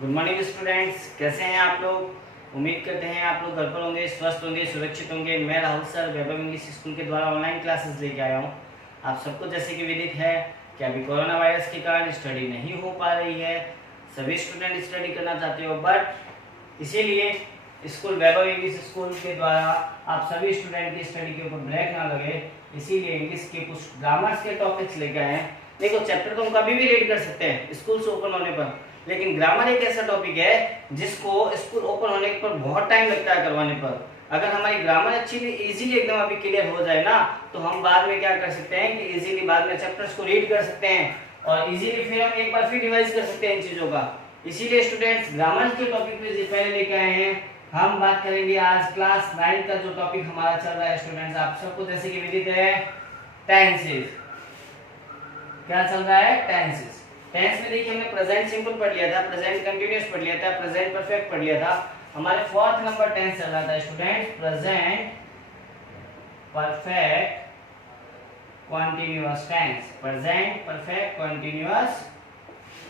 Good morning students, कैसे हैं आप लोग। उम्मीद करते हैं आप लोग घर पर होंगे, स्वस्थ होंगे, सुरक्षित होंगे। मैं राहुल सर वैभव इंग्लिश स्कूल के द्वारा ऑनलाइन क्लासेस लेके आया हूँ। आप सबको जैसे कि विदित है कि अभी कोरोना वायरस के कारण स्टडी नहीं हो पा रही है। सभी स्टूडेंट स्टडी करना चाहते हो, बट इसीलिए स्कूल वैभव इंग्लिश स्कूल के द्वारा आप सभी स्टूडेंट की स्टडी के ऊपर ब्रेक ना लगे, इसीलिए इंग्लिश के कुछ ग्रामर्स के टॉपिक्स लेके आए हैं। देखो, चैप्टर तो हम कभी भी रीड कर सकते हैं स्कूल से ओपन होने पर, लेकिन ग्रामर एक ऐसा टॉपिक है जिसको स्कूल ओपन होने पर बहुत टाइम लगता है करवाने पर। अगर हमारी ग्रामर अच्छी इजीली एकदम अभी क्लियर हो जाए ना, तो हम बाद में क्या कर सकते हैं कि इजीली बाद में चैप्टर्स को रीड कर सकते हैं और इजीली फिर हम एक बार फिर रिवाइज कर सकते हैं इन चीजों का। इसीलिए स्टूडेंट्स ग्रामर के टॉपिक पे पहले लेके आए हैं। हम बात करेंगे आज क्लास 9 का जो टॉपिक हमारा चल रहा है स्टूडेंट्स, आप सबको जैसे कि विदित है, टेंसेस। क्या चल रहा है? टेंसेस। टेंस में देखिए हमने प्रेजेंट सिंपल पढ़ लिया था, प्रेजेंट कंटीन्यूअस पढ़ लिया था, प्रेजेंट परफेक्ट पढ़ लिया था। हमारे फोर्थ नंबर टेंस चल रहा था student, present perfect continuous tense. Present perfect continuous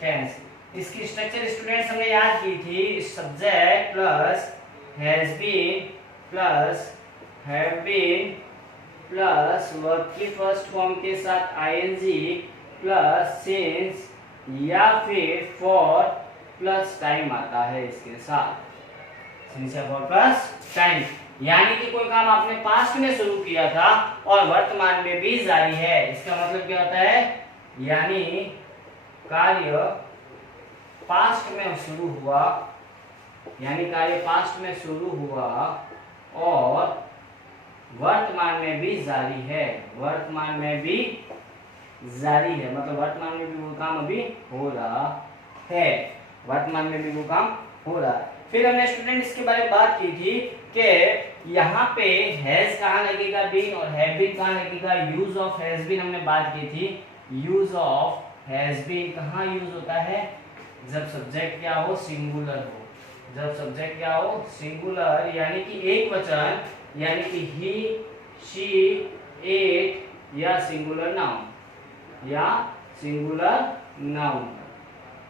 tense. इसकी स्ट्रक्चर स्टूडेंट्स हमने याद की थी, subject plus has been plus have been plus verb की फर्स्ट फॉर्म के साथ आईएनजी प्लस सिंस या फिर फॉर प्लस टाइम आता है इसके साथ। सिंस या फॉर प्लस टाइम, यानी कि कोई काम आपने पास्ट में शुरू किया था और वर्तमान में भी जारी है। इसका मतलब क्या होता है? यानी कार्य पास्ट में शुरू हुआ, यानी कार्य पास्ट में शुरू हुआ और वर्तमान में भी जारी है। वर्तमान में भी जारी है मतलब वर्तमान में भी वो काम अभी हो रहा है। वर्तमान में भी वो काम हो रहा है। फिर हमने स्टूडेंट इसके बारे में बात की थी कि यहाँ पे हैज कहाँ लगेगा, बीन, और हैव बीन कहाँ लगेगा। यूज ऑफ हैज बीन हमने बात की थी। यूज ऑफ हैज बीन कहाँ यूज होता है? जब सब्जेक्ट क्या हो? सिंगुलर हो। जब सब्जेक्ट क्या हो? सिंगुलर, यानी कि एक वचन, यानी कि ही, शी, इट या सिंगुलर नाउन, या सिंगुलर नाउन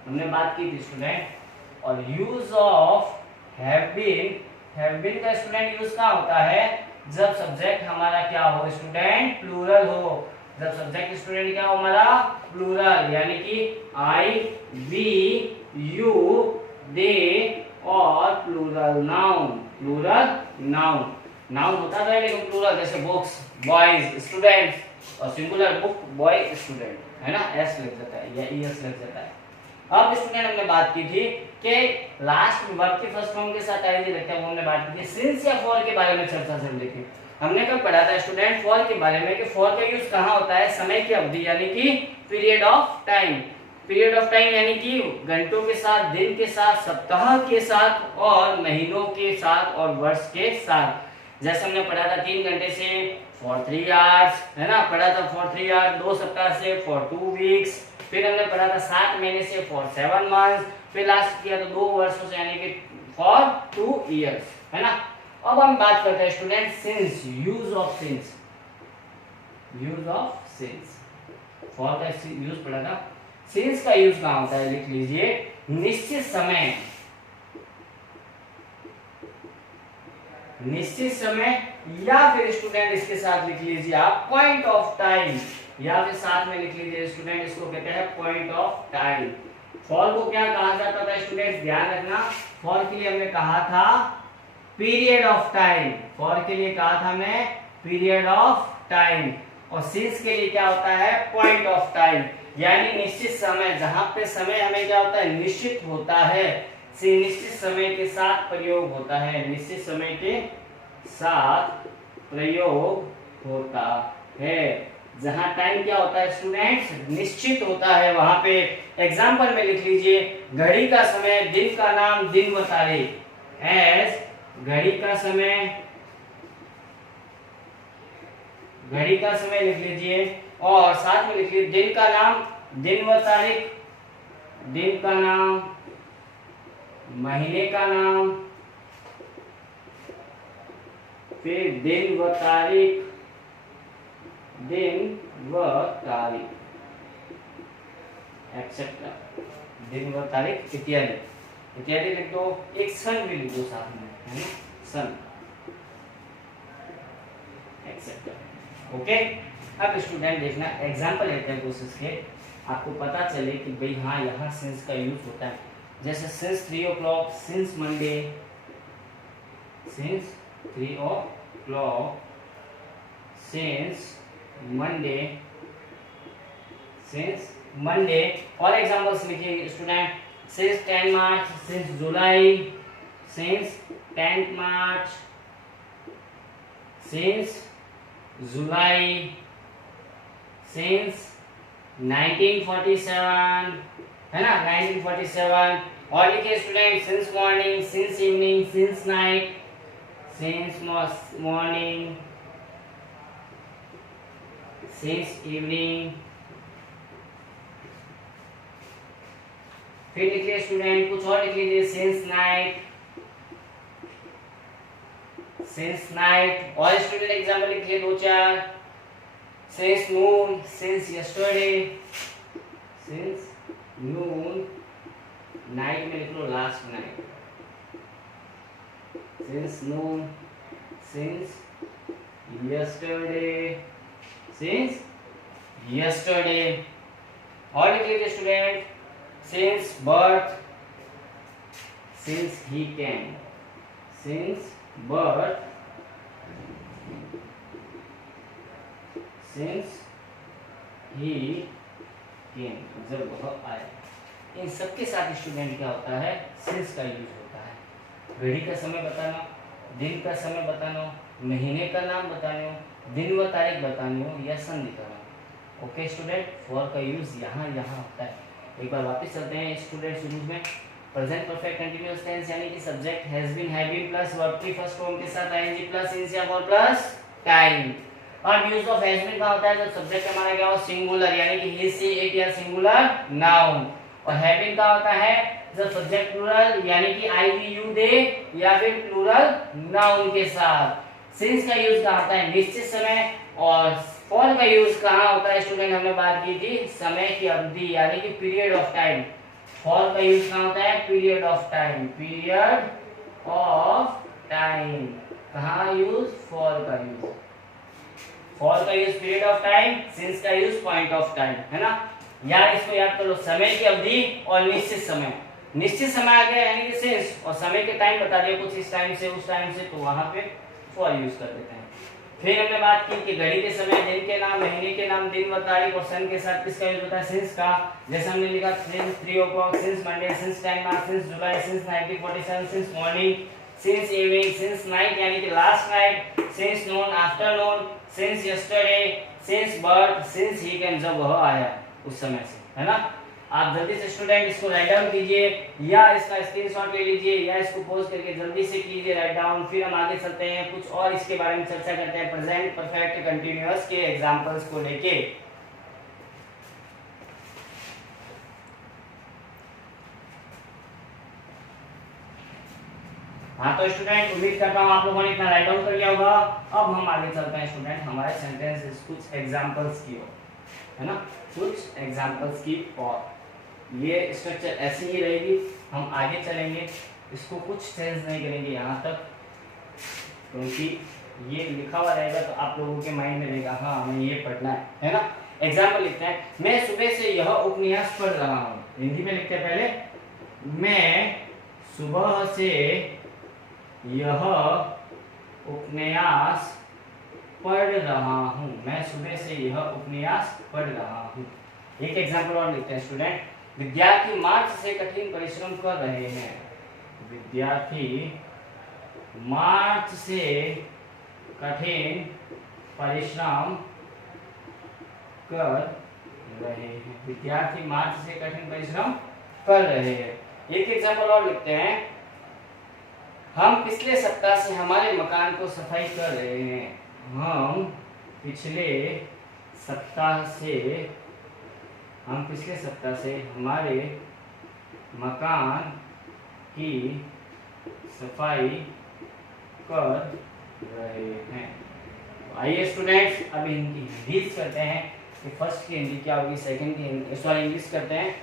हमने बात की थी स्टूडेंट। और यूज ऑफ हैव बीन का स्टूडेंट यूज कहाँ होता है? जब सब्जेक्ट हमारा क्या हो स्टूडेंट? प्लूरल हो। जब सब्जेक्ट स्टूडेंट क्या हो हमारा? प्लूरल, यानी कि आई, वी, यू, दे और plural noun. Plural noun, noun होता है लेकिन प्लूरल, जैसे बुक्स, बॉयज, स्टूडेंट्स, और सिंगुलर बुक, बॉय, स्टूडेंट, है ना, एस लग जाता है या ईएस लग जाता है। अब स्टूडेंट हमने बात की थी कि लास्ट में वर्ब के फर्स्ट फॉर्म के साथ आईएनजी लगता है, वो हमने बात की थी। सिंस या फॉर के बारे में चर्चा चल रही थी। हमने कब पढ़ा था स्टूडेंट? फॉर के बारे में, कि फॉर का यूज कहाँ होता है? समय की अवधि, यानी कि period of time. Period of time यानी कि घंटों के साथ, दिन के साथ, सप्ताह के साथ और महीनों के साथ और वर्ष के साथ। जैसे हमने पढ़ा था 3 घंटे से फॉर 3 आवर्स, है ना, पढ़ा था फॉर 3 आवर्स, 2 सप्ताह से फॉर 2 वीक्स, फिर हमने पढ़ा था 7 महीने से फॉर 7 मंथ्स, फिर लास्ट किया तो 2 वर्षों से, यानी कि फॉर 2 इयर्स, है ना। अब हम बात करते हैं student since, use of since. Use of since, for का यूज पढ़ा था। सिंस का यूज कहाँ होता है? लिख लीजिए, निश्चित समय, निश्चित समय, या फिर स्टूडेंट इसके साथ लिख लीजिए आप पॉइंट ऑफ टाइम, या फिर साथ में लिख लीजिए स्टूडेंट, इसको कहते हैं पॉइंट ऑफ टाइम। फॉर को क्या कहा जाता था स्टूडेंट? ध्यान रखना, फॉर के लिए हमने कहा था पीरियड ऑफ टाइम। फॉर के लिए कहा था हमने पीरियड ऑफ टाइम, और सिंस के लिए क्या होता है? पॉइंट ऑफ टाइम, यानी निश्चित समय, जहां पे समय हमें क्या होता है? निश्चित होता है, से निश्चित समय के साथ प्रयोग होता है। निश्चित समय के साथ प्रयोग होता है, जहां टाइम क्या होता है स्टूडेंट्स? निश्चित होता है वहां पे। एग्जाम्पल में लिख लीजिए, घड़ी का समय, दिन का नाम, दिन व तारीख। एज घड़ी का समय, घड़ी का समय लिख लीजिए, और साथ में लिख लीजिए दिन का नाम, दिन व तारीख, दिन का नाम, महीने का नाम, फिर दिन व तारीख, दिन व तारीख एक्सेट्रा, दिन व तारीख इत्यादि। इत्यादि लिख दो, एक सन भी लिख दो साथ में, है ना, सन एक्सेट्रा। ओके, अब स्टूडेंट देखना एग्जांपल लेते हैं कोशिश के, आपको पता चले कि भाई हाँ यहाँ सिंस का यूज होता है। जैसे since 3 o'clock, since Monday, since 3 o'clock, since Monday, since Monday. और एग्जांपल्स लिखिए student, since 10 March, since July, since 10 March, since July, since 1947, है ना, 1947। और लिखिए student, since morning, since evening, since night, since morning, since evening. फिर लिखिए student कुछ और लिख लीजिए, सिंस नाइट, सिंस नाइट। और स्टूडेंट एग्जांपल लिखिए 2-4, since noon, since yesterday, since नून, नाइट में लिख लो last night, since noon, since yesterday, since yesterday. और लिख लीजिए student, since birth, since he came, since birth, since he came, जब वह आए। इन सबके साथ स्टूडेंट क्या होता है, सिंस का यूज होता है। घड़ी का समय बताना, दिन का समय बताना, महीने का नाम बताना, दिन व तारीख बतानी हो या सन दिखाना। ओके स्टूडेंट, फॉर का यूज यहाँ होता है। एक बार वापस चलते हैं स्टूडेंट सीरीज में। प्रेजेंट परफेक्ट कंटीन्यूअस टेंस यानी कि subject has been, have been plus verb की फर्स्ट फॉर्म के साथ आईएनजी प्लस सिंस या फॉर प्लस टाइम। और यूज ऑफ हैज बीन का होता है जब सब्जेक्ट हमारा क्या हो, सिंगुलर यानी कि ही सी इट या सिंगुलर नाउन। और हैव बीन का होता है जब सब्जेक्ट प्लूरल यानी कि आई वी यू दे या फिर प्लूरल नाउन के साथ। सिंस का यूज कहाँ होता है, निश्चित समय। और फॉर का यूज कहाँ होता है स्टूडेंट, हमने बात की थी समय की अवधि यानी कि पीरियड ऑफ टाइम। फॉर का यूज कहाँ होता है, period of time, period of time. कहाँ यूज, फॉर का यूज, फॉर का use period of time, since का यूज पॉइंट ऑफ टाइम, है ना। यार इसको याद करो, समय की अवधि और निश्चित समय। निश्चित समय आ गया यानी कि सिंस, और समय के टाइम बता दिया कुछ इस टाइम से उस टाइम से, तो वहां पे फॉर यूज कर देते हैं। फिर हमने बात की कि घड़ी के समय, दिन के नाम, महीने के नाम, दिन व तारीख और सन के साथ किसका यूज होता है, सिंस का। जैसे हमने लिखा since 3 o'clock, since Monday, since 10 March, since July, since 1947, since morning, since evening, since night यानी कि last night, since noon, afternoon, since yesterday, since birth, since he came, जब वह आया उस समय से, है ना। आप जल्दी से स्टूडेंट इसको राइट डाउन कीजिए या इसका स्क्रीनशॉट ले लीजिए या इसको पॉज करके जल्दी से कीजिए राइट डाउन। फिर हम आगे चलते हैं, कुछ और इसके बारे में चर्चा करते हैं प्रेजेंट परफेक्ट कंटीन्यूअस के एग्जांपल्स को लेके। हाँ तो स्टूडेंट उम्मीद करता हूँ आप लोगों ने इतना राइट डाउन कर लिया होगा। अब हम आगे चलते हैं स्टूडेंट हमारे सेंटेंसेस कुछ एग्जांपल्स की ओर, है ना, कुछ एग्जांपल्स की ओर। ये स्ट्रक्चर ऐसी ही रहेगी, हम आगे चलेंगे, इसको कुछ चेंज नहीं करेंगे यहाँ तक, क्योंकि ये लिखा हुआ रहेगा तो आप लोगों के माइंड में रहेगा हाँ हमें ये पढ़ना है ना। एग्जाम्पल लिखते हैं, मैं सुबह से यह उपन्यास पढ़ रहा हूँ। हिंदी में लिखते हैं पहले, मैं सुबह से यह उपन्यास पढ़ रहा हूँ। मैं सुबह से यह उपन्यास पढ़ रहा हूँ। एक एग्जाम्पल और लिखते हैं स्टूडेंट, विद्यार्थी मार्च से कठिन परिश्रम कर रहे हैं। विद्यार्थी मार्च से कठिन परिश्रम कर रहे हैं। विद्यार्थी मार्च से कठिन परिश्रम कर रहे हैं। एक एग्जाम्पल और लिखते हैं, हम पिछले सप्ताह से हमारे मकान को सफाई कर रहे हैं। हम पिछले सप्ताह से हमारे मकान की सफाई कर रहे हैं। आइए स्टूडेंट्स अब इनकी हिंदी करते हैं कि फर्स्ट की हिंदी क्या होगी, सेकंड की हिंदी, सॉरी इंग्लिश करते हैं।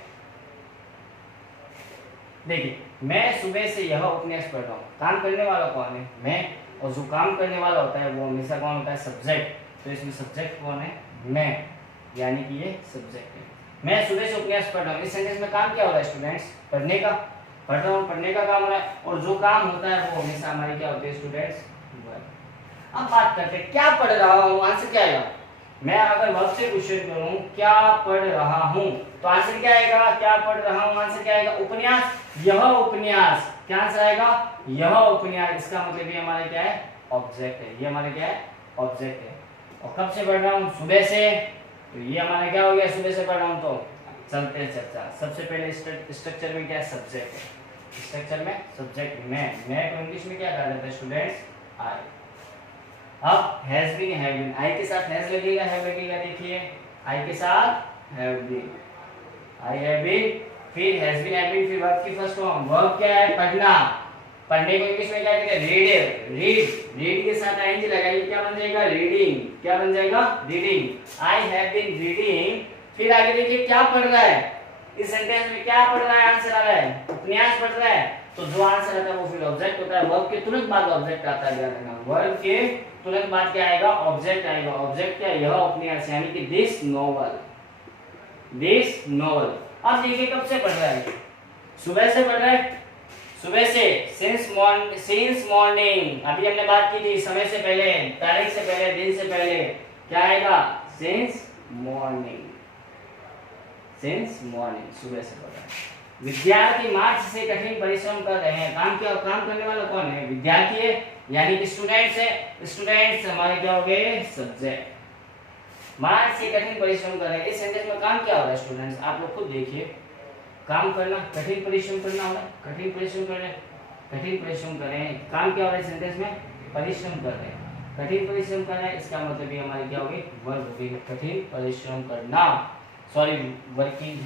देखिए मैं सुबह से यह उपन्यास पढ़ रहा हूँ। काम करने वाला कौन है? मैं। और जो काम करने वाला होता है वो हमेशा कौन होता है? सब्जेक्ट। तो इसमें सब्जेक्ट कौन है? मैं, यानी कि ये सब्जेक्ट है। मैं सुबह से उपन्यास पढ़ रहा हूँ। इस सेंटेंस में काम क्या हो रहा है स्टूडेंट्स? पढ़ने का। पढ़ रहा हूँ, पढ़ने का काम हो रहा है। और जो काम होता है वो हमेशा हमारी क्या होती है स्टूडेंट्स? अब बात करते हैं क्या पढ़ रहा हूँ, आंसर क्या आएगा? मैं अगर वर्ब से क्वेश्चन करूं क्या पढ़ रहा हूं, तो आंसर क्या आएगा? क्या पढ़ रहा हूं, आंसर क्या आएगा? उपन्यास। यह उपन्यास। क्या आंसर आएगा? यह उपन्यास। इसका मतलब ये हमारा क्या है? ऑब्जेक्ट है। ये हमारा क्या है? ऑब्जेक्ट है। और कब से पढ़ रहा हूं? सुबह से। तो ये हमारा क्या हो गया? सुबह से पढ़ रहा हूं। तो चलते हैं चर्चा। सबसे पहले स्ट्रक्चर में क्या है? सब्जेक्ट है। स्ट्रक्चर में सब्जेक्ट मैं को इंग्लिश में क्या कहा जाता है स्टूडेंट्स? आई। अब हैज बीन, हैव बीन, आई के साथ हैज लगेगा, हैव लगेगा। देखिए आई के साथ have been, I have been, फिर हैज बीन, हैव बीन, फिर वर्ब की फर्स्ट फॉर्म। वर्ब क्या है? पढ़ना। पढ़ने को इंग्लिश में क्या कहते हैं? रीड। रीड। रीड के साथ आईएनजी लगाइए, क्या बन जाएगा? रीडिंग। क्या बन जाएगा? Reading. I have been reading. फिर आगे देखिए क्या पढ़ रहा है इस सेंटेंस में? क्या पढ़ रहा है? आंसर आ रहा है उपन्यास पढ़ रहा है। तो जो आंसर आता है वो फिर ऑब्जेक्ट होता है। वर्ब के तुरंत बाद ऑब्जेक्ट आता है, ध्यान रखना। वर्ब के तुरंत बाद क्या आएगा? ऑब्जेक्ट आएगा। ऑब्जेक्ट क्या? यह उपन्यास, यानी कि दिस नॉवल। This novel. अब देखिए कब से पढ़ रहा है? सुबह से पढ़ रहा है। सुबह से, सिंस मॉर्निंग। अभी हमने बात की थी समय से पहले, तारीख से पहले, दिन से पहले। क्या आएगा? Since morning. सिंस मॉर्निंग, सुबह से पढ़ रहा है। विद्यार्थी मार्च से कठिन परिश्रम कर रहे हैं। काम करने वाला कौन है? विद्यार्थी है, यानी कि स्टूडेंट्स है। स्टूडेंट्स हमारे क्या हो गए? सब्जेक्ट। मार्च से कठिन परिश्रम कर रहे हैं। इस सेंटेंस में काम क्या हो रहा है स्टूडेंट्स? आप लोग खुद देखिए। काम करना, कठिन परिश्रम करना हो रहा है। कठिन परिश्रम कर रहे हैं, कठिन परिश्रम कर रहे हैं। काम क्या हो रहा है सेंटेंस में? परिश्रम कर रहे हैं। कठिन परिश्रम कर रहे हैं, इसका मतलब ये हमारी क्या होगी? वर्ब होगी। कठिन परिश्रम करना, सॉरी वर्किंग,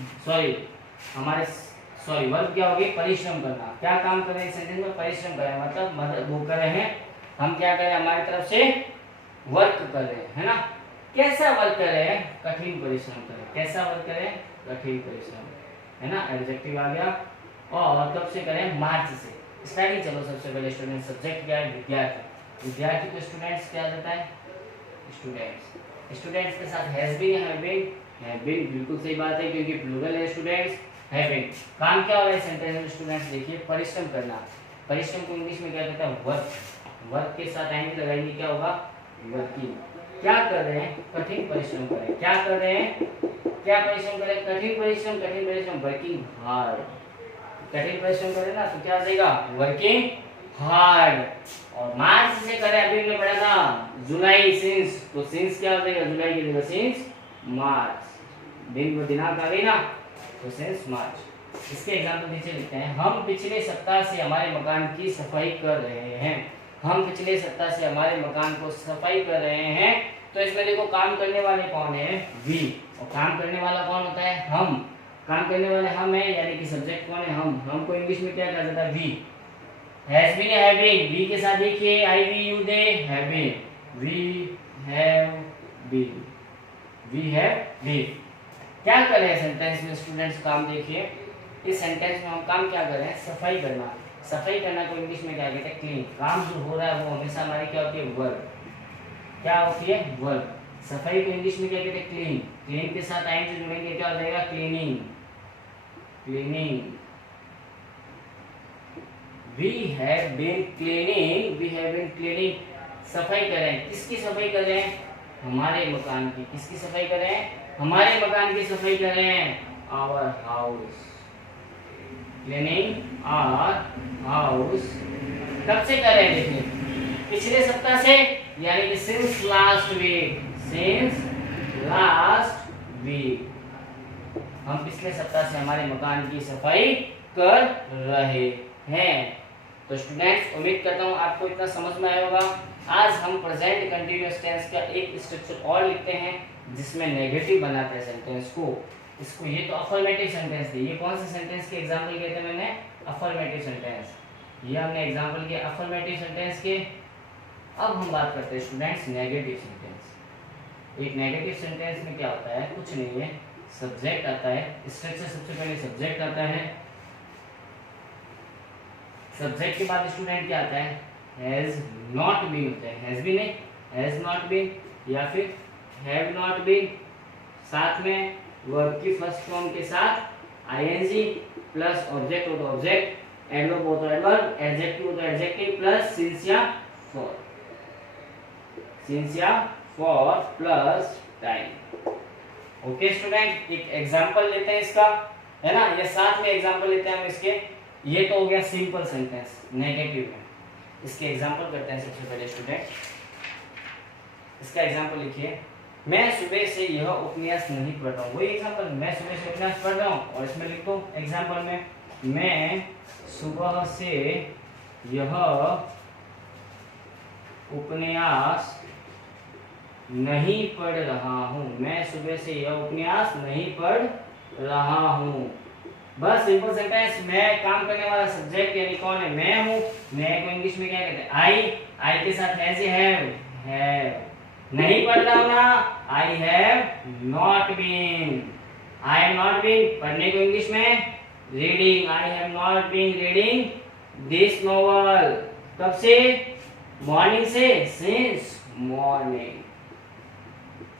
वर्ब क्या होगी? परिश्रम करना। क्या काम कर रहे हैं सेंटेंस में? परिश्रम कर रहे हैं, मतलब वो कर रहे हैं, हम क्या कर रहे हैं? हमारी तरफ से वर्क कर रहे हैं, है ना। कैसा वर्क कर रहे हैं? कठिन परिश्रम कर रहे हैं। कैसा वर्क कर रहे हैं? कठिन परिश्रम, है ना। एडजेक्टिव आ गया। और कब से करें? मार्च से। स्टार्टिंग चलो सबसे पहले स्टूडेंट। सब्जेक्ट क्या है? विद्यार्थी। विद्यार्थी को स्टूडेंट्स क्या जाता है? स्टूडेंट्स। स्टूडेंट्स के साथ has been, have been, have been बिल्कुल सही बात है क्योंकि प्लूरल है स्टूडेंट्स। हैविंग। काम क्या हो रहा है सेंटेंस में स्टूडेंट्स? देखिए परिश्रम करना। परिश्रम को इंग्लिश में क्या कहते हैं? वर्क। वर्क के साथ आएंगे लगाएंगे, क्या होगा? वर्किंग। क्या कर रहे हैं? कठिन परिश्रम कर रहे हैं। क्या कर रहे हैं? क्या परिश्रम कर रहे हैं? कठिन परिश्रम। कठिन परिश्रम, वर्किंग हार्ड। कठिन परिश्रम कर रहे हैं ना, तो क्या आ जाएगा? Working hard. और मार्च से करें, अभी हमने पढ़ा था जुलाई, सिंस, तो सिंस क्या हो जाएगा? जुलाई की जगह सिंस मार्च। दिन दिनांक आ गई ना, तो सिंस मार्च। इसके एग्जाम्पल नीचे लिखते हैं। हम पिछले सप्ताह से हमारे मकान की सफाई कर रहे हैं। हम पिछले सप्ताह से हमारे मकान को सफाई कर रहे हैं। तो इसमें देखो काम करने वाले कौन है? वी। और काम करने वाला कौन होता है? हम। काम करने वाले हम है, यानी कि सब्जेक्ट कौन है? हम को इंग्लिश में क्या कहा जाता है? We. Has been, have been, we के साथ देखिए I we you they, have been, we have been, we have been. क्या कर रहे हैं सेंटेंस में स्टूडेंट्स? काम देखिए। इस सेंटेंस में हम काम क्या कर रहे हैं? सफाई करना। सफाई करना को इंग्लिश में क्या कहते हैं? क्लीन। काम जो हो रहा है वो हमेशा हमारी क्या होती है? वर्ब। क्या होती है? वर्ब। सफाई को इंग्लिश में क्या कहते हैं? क्लीन। क्लीन के साथ आएंगे जुड़ेंगे, क्या हो जाएगा? Cleaning. Cleaning. We have been cleaning, we have been cleaning. सफाई कर रहे हैं। किसकी सफाई कर रहे हैं? हमारे मकान की। किसकी सफाई कर रहे हैं? हमारे मकान की सफाई कर रहे हैं। Our house. Cleaning our house. कब से कर रहे हैं? देखिए पिछले सप्ताह से, यानी कि since last week. Since last week हम पिछले सप्ताह से हमारे मकान की सफाई कर रहे हैं। तो स्टूडेंट्स उम्मीद करता हूँ आपको इतना समझ में आया होगा। आज हम प्रेजेंट कंटीन्यूअस टेंस का एक स्ट्रक्चर और लिखते हैं जिसमें नेगेटिव बनाते हैं सेंटेंस को। इसको, ये तो अफर्मेटिव सेंटेंस थी। ये कौन से सेंटेंस के एग्जांपल किए थे मैंने? Affirmative sentence. ये हमने एग्जांपल किए अफर्मेटिव सेंटेंस के। अब हम बात करते हैं स्टूडेंट्स नेगेटिव सेंटेंस। एक नेगेटिव सेंटेंस में क्या होता है? कुछ नहीं है, सब्जेक्ट आता है। स्ट्रक्चर सबसे पहले सब्जेक्ट आता है, सब्जेक्ट के बाद स्टूडेंट क्या आता है, हैज नॉट बीन होता है, हैज बीन नहीं, हैज नॉट बीन या फिर हैव नॉट बीन, साथ में वर्ब की फर्स्ट फॉर्म के साथ आईएनजी प्लस ऑब्जेक्ट हो तो ऑब्जेक्ट, एडवर्ब हो तो एडवर्ब, एडजेक्टिव हो तो एडजेक्टिव प्लस सिंस या फॉर, सिंस या for plus time. Okay student, एक एग्जांपल लेते हैं इसका, है ना, ये साथ में एग्जांपल लेते हैं हम इसके। ये तो हो गया सिंपल सेंटेंस नेगेटिव में, इसके एग्जांपल करते हैं सबसे पहले स्टूडेंट। इसका एग्जांपल लिखिए, मैं सुबह से यह उपन्यास नहीं पढ़ रहा हूँ। वही एग्जांपल, मैं सुबह से उपन्यास पढ़ रहा हूँ और इसमें लिखो एग्जांपल में, मैं सुबह से यह उपन्यास नहीं पढ़ रहा हूँ, मैं सुबह से यह उपन्यास नहीं पढ़ रहा हूँ। बस सिंपल सेंटेंस। मैं काम करने वाला सब्जेक्ट यानी कौन है, मैं हूँ। मैं को इंग्लिश में क्या कहते हैं, आई के साथ हैज या हैव। नहीं पढ़ रहा हूँ ना, I have not been, I have not been, पढ़ने को इंग्लिश में reading, I have not been reading this novel. कब से, मॉर्निंग से, सिंस मॉर्निंग,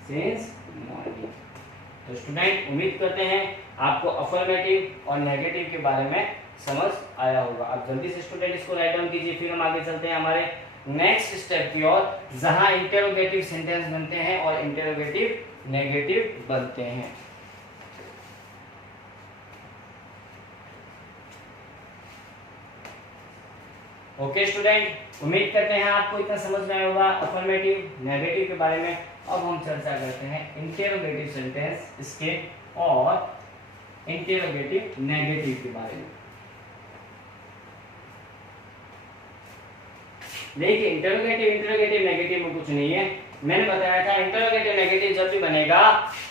सिंस मॉर्निंग। तो स्टूडेंट उम्मीद करते हैं आपको अफर्मेटिव और नेगेटिव के बारे में समझ आया होगा। अब जल्दी से स्टूडेंट इसको राइट डाउन कीजिए, फिर हम आगे चलते हैं हमारे नेक्स्ट स्टेप की ओर, जहां इंटेरोगेटिव सेंटेंस बनते हैं और इंटेरोगेटिव नेगेटिव बनते हैं। ओके स्टूडेंट, उम्मीद करते हैं आपको इतना समझ में आया होगा अफर्मेटिव नेगेटिव के बारे में। अब हम चर्चा करते हैं इंटेरोगेटिव सेंटेंस इसके और इंटेरोगेटिव नेगेटिव के बारे में। देखिए इंटेरोगेटिव नेगेटिव में कुछ नहीं है, मैंने बताया था इंटेरोगेटिव नेगेटिव जब भी बनेगा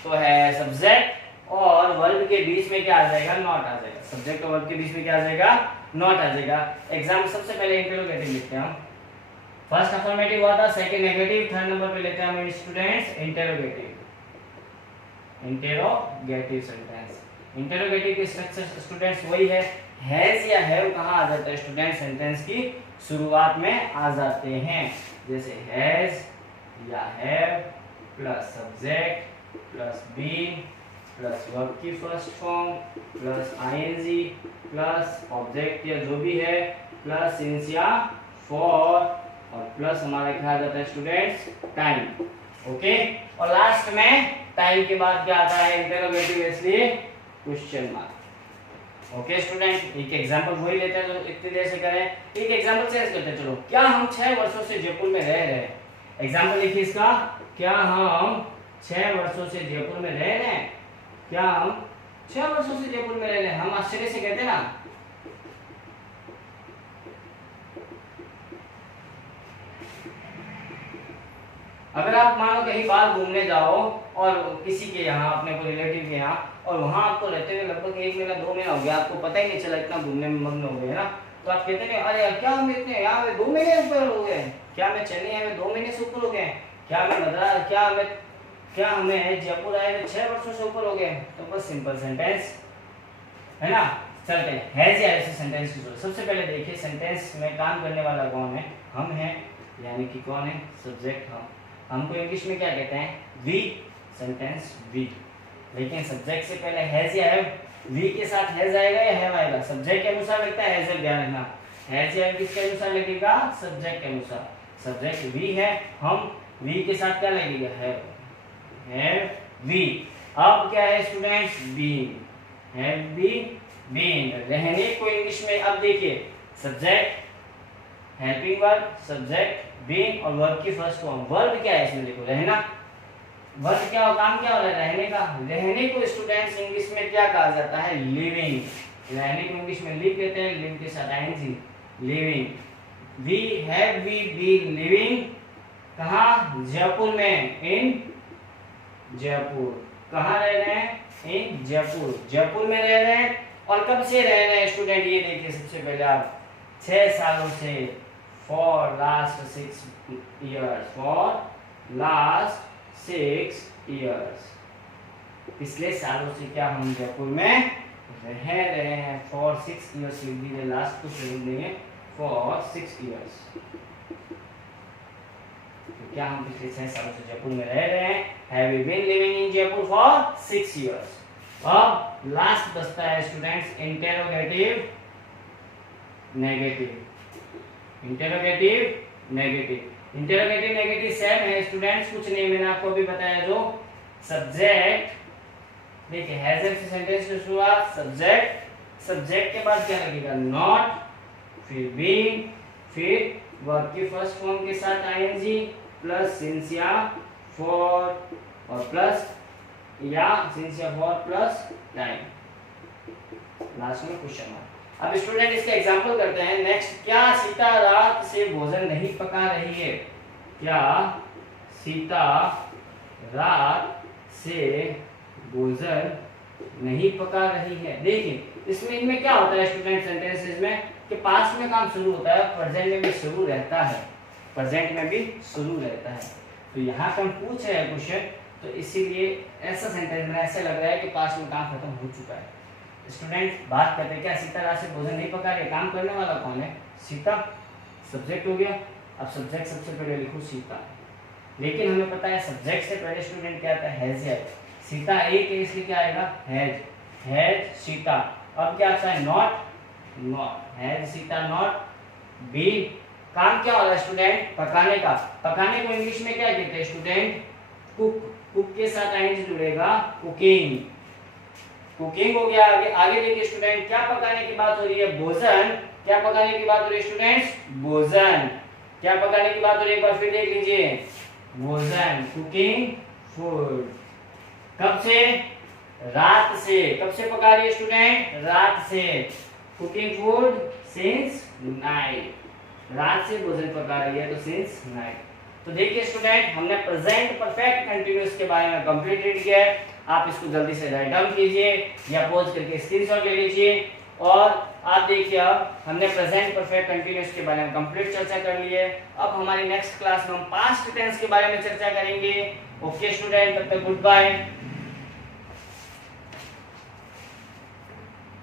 तो है सब्जेक्ट और वर्ब के बीच में क्या आ जाएगा, नॉट आ जाएगा। सब्जेक्ट और वर्ब के बीच में क्या आ जाएगा, नॉट आ जाएगा। एग्जाम्पल सबसे पहले इंटेरोगेटिव लिखते हैं हम। फर्स्ट अफर्मेटिव हुआ था, सेकंड नेगेटिव, थर्ड नंबर पे लेते हैं हम स्टूडेंट्स इंटेरोगेटिव सेंटेंस। इंटेरोगेटिव की स्ट्रक्चर स्टूडेंट्स वही है, हैज या हैव कहाँ आ जाता है स्टूडेंट, सेंटेंस की शुरुआत में आ जाते हैं। जैसे हैज या have plus subject plus been plus verb की first form plus ING plus object या जो भी है प्लस सिंस या फॉर और प्लस हमारा क्या आ जाता है स्टूडेंट्स, टाइम। ओके, और लास्ट में टाइम के बाद क्या आता है, इंटरोगेटिव, इसलिए क्वेश्चन मार्क। ओके स्टूडेंट, एक एग्जांपल वही लेते हैं जो इतनी देर से करें, एक एग्जांपल चेंज करते हैं। चलो, क्या हम 6 वर्षों से जयपुर में रह रहे हैं। एग्जांपल लिखिए इसका, क्या हम 6 वर्षों से जयपुर में रह रहे हैं, क्या हम 6 वर्षों से जयपुर में रह रहे हैं। हम आश्चर्य से कहते हैं ना, अगर आप मानो कहीं बाहर घूमने जाओ और किसी के यहाँ, अपने को रिलेटिव के यहाँ, और वहां आपको रहते हुए लगभग 1 महीना 2 महीना हो गया, आपको पता ही नहीं चला, इतना घूमने में मग्न हो गए ना, तो आप कहते हैं अरे यार क्या हम इतने यहाँ में 2 महीने ऊपर हो गए, क्या मैं चेन्नई में 2 महीने से ऊपर हो गए, क्या मैं मद्रास, क्या हमें जयपुर आए हुए 6 वर्षों से ऊपर हो गए। तो बस सिंपल सेंटेंस है ना। चलते हैं हैज या ऐसे सेंटेंस की जरूरत। सबसे पहले देखिए सेंटेंस में काम करने वाला कौन है, हम हैं, यानी कि कौन है, सब्जेक्ट हम। हमको इंग्लिश में क्या कहते हैं, वी, सेंटेंस वी। लेकिन सब्जेक्ट से पहले हैज या हैव, वी के साथ हैज आएगा या हैव आएगा, सब्जेक्ट के अनुसार लगता है, हैज ध्यान रखना। हैज या हैव किसके अनुसार लगेगा, सब्जेक्ट के अनुसार। सब्जेक्ट वी है, हम वी के साथ क्या लगेगा, हैव वी। अब क्या है स्टूडेंट्स, बीन, हैव बीन। रहने को इंग्लिश में अब देखिए, subject, helping verb, subject, been और वर्ब की फर्स्ट फॉर्म। वर्ब क्या है इसमें देखो, रहना। वर्ब क्या हो, काम क्या हो रहा है, रहने का। रहने को स्टूडेंट्स इंग्लिश में क्या कहा जाता है, लिविंग। रहने को इंग्लिश में लिव कहते हैं, लिव के साथ ING, living. We have we been living कहाँ, जयपुर में, इन जयपुर। कहाँ रह रहे हैं, इन जयपुर, जयपुर में रह रहे हैं। और कब से रह रहे हैं स्टूडेंट, ये देखिए सबसे पहले आप 6 सालों से, for last 6 years, for last 6 years. पिछले सालों से क्या हम जयपुर में रह रहे हैं, फॉर 6 इयर्स लिख दीजिए, लास्ट कुछ लिख देंगे, for 6 years। तो क्या हम पिछले 6 सालों से जयपुर में रह रहे हैं? Have you been living in Jaipur for 6 years? अब लास्ट बचता है students interrogative negative. Interrogative negative same है स्टूडेंट्स, कुछ नहीं, मैंने आपको अभी बताया जो सब्जेक्ट, देखिए हैज से सेंटेंस की शुरुआत सब्जेक्ट के बाद क्या लगेगा? नॉट, फिर बीइंग, फिर वर्ब की फर्स्ट फॉर्म के साथ आईएनजी प्लस सिंस या फॉर और प्लस या सिंस या फॉर प्लस टाइम, लास्ट में क्वेश्चन मार्क। अब स्टूडेंट इसका एग्जांपल करते हैं। नेक्स्ट, क्या सीता रात से भोजन नहीं पका रही है? क्या सीता रात से भोजन नहीं पका रही है? देखिए इसमें इनमें क्या होता है स्टूडेंट सेंटेंसेस में कि पास्ट में काम शुरू होता है, प्रेजेंट में भी शुरू रहता है, तो यहाँ पर पूछ रहे हैं क्वेश्चन, तो इसीलिए ऐसा सेंटेंस में ऐसा लग रहा है कि पास्ट में काम खत्म हो चुका है। स्टूडेंट बात करते हैं क्या सीता रात से भोजन नहीं पका रही है? काम करने वाला कौन है? सीता, सब्जेक्ट हो गया। अब सब्जेक्ट सबसे पहले लिखो सीता, लेकिन हमें पता है सब्जेक्ट से पहले स्टूडेंट क्या आता है? हैज है। सीता एक है इसलिए क्या आएगा? हैज सीता। अब क्या आता है? Not has Sita not been. काम क्या हो रहा है स्टूडेंट? पकाने का। पकाने को इंग्लिश में क्या कहते हैं स्टूडेंट? कुक के साथ आईएनजी जुड़ेगा, कुकिंग हो गया। आगे देखिए स्टूडेंट, क्या पकाने की बात हो रही है? भोजन। क्या पकाने की बात हो रही है स्टूडेंट्स? भोजन। क्या पकाने की बात हो रही है? एक बार फिर देख लीजिए, भोजन, कुकिंग फूड। कब से? रात से। कब से पका रही है स्टूडेंट? रात से। कुकिंग फूड सिंस नाइट, रात से भोजन पका रही है तो सिंस नाइट। तो देखिए स्टूडेंट, हमने प्रेजेंट परफेक्ट कंटीन्यूअस के बारे में कंप्लीट रीड किया है। आप इसको जल्दी से राइट डाउन कीजिए या पॉज करके स्क्रीनशॉट ले लीजिए। और आप देखिए अब हमने प्रेजेंट परफेक्ट कंटीन्यूअस के बारे में कंप्लीट चर्चा कर ली है। अब हमारी नेक्स्ट क्लास में हम पास्ट टेंस के बारे में चर्चा करेंगे। ओके स्टूडेंट, तब तक गुड बाय।